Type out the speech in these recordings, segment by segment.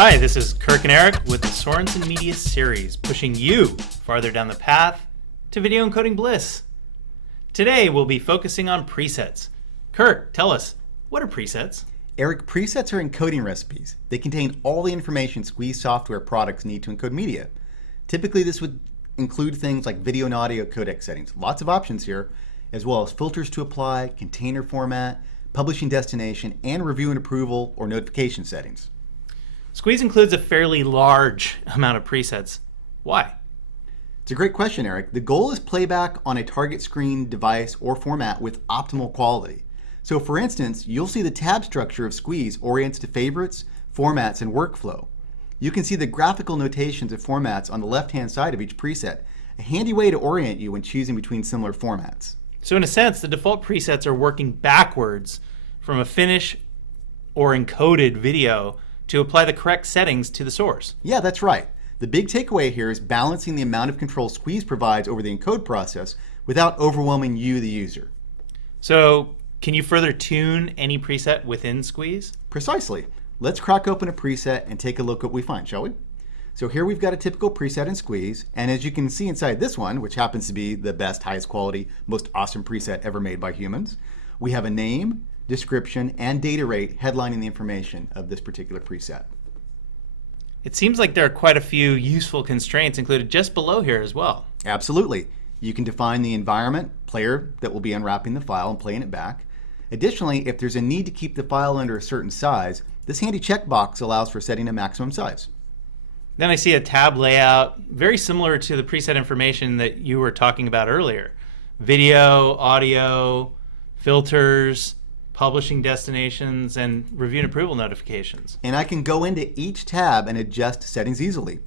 Hi, this is Kirk and Eric with the Sorenson Media Series, pushing you farther down the path to video encoding bliss. Today, we'll be focusing on presets. Kirk, tell us, what are presets? Eric, presets are encoding recipes. They contain all the information Squeeze software products need to encode media. Typically, this would include things like video and audio codec settings. Lots of options here, as well as filters to apply, container format, publishing destination, and review and approval or notification settings. Squeeze includes a fairly large amount of presets. Why? It's a great question, Eric. The goal is playback on a target screen, device, or format with optimal quality. So for instance, you'll see the tab structure of Squeeze orients to favorites, formats, and workflow. You can see the graphical notations of formats on the left-hand side of each preset, a handy way to orient you when choosing between similar formats. So in a sense, the default presets are working backwards from a finish or encoded video to apply the correct settings to the source. Yeah, that's right. The big takeaway here is balancing the amount of control Squeeze provides over the encode process without overwhelming you, the user. So can you further tune any preset within Squeeze? Precisely. Let's crack open a preset and take a look at what we find, shall we? So here we've got a typical preset in Squeeze, and as you can see inside this one, which happens to be the best, highest quality, most awesome preset ever made by humans, we have a name, description, and data rate headlining the information of this particular preset. It seems like there are quite a few useful constraints included just below here as well. Absolutely. You can define the environment player that will be unwrapping the file and playing it back. Additionally, if there's a need to keep the file under a certain size, this handy checkbox allows for setting a maximum size. Then I see a tab layout very similar to the preset information that you were talking about earlier. Video, audio, filters, publishing destinations, and review and approval notifications. And I can go into each tab and adjust settings easily.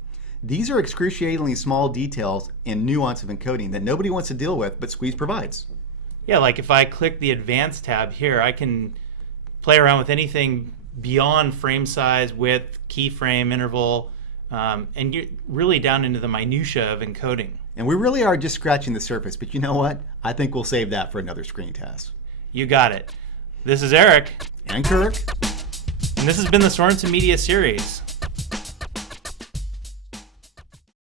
These are excruciatingly small details and nuance of encoding that nobody wants to deal with, but Squeeze provides. Yeah, like if I click the Advanced tab here, I can play around with anything beyond frame size, width, keyframe, interval, and get really down into the minutia of encoding. And we really are just scratching the surface, but you know what? I think we'll save that for another screen test. You got it. This is Eric. And Kirk. And this has been the Sorenson Media Series.